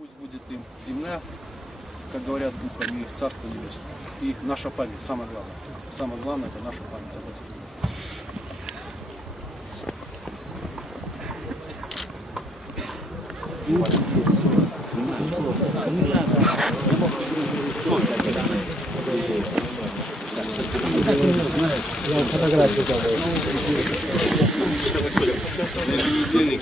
Пусть будет им земля, как говорят духами, их царство небесное. И наша память, самое главное. Самое главное — это наша память об этих людях. Понедельник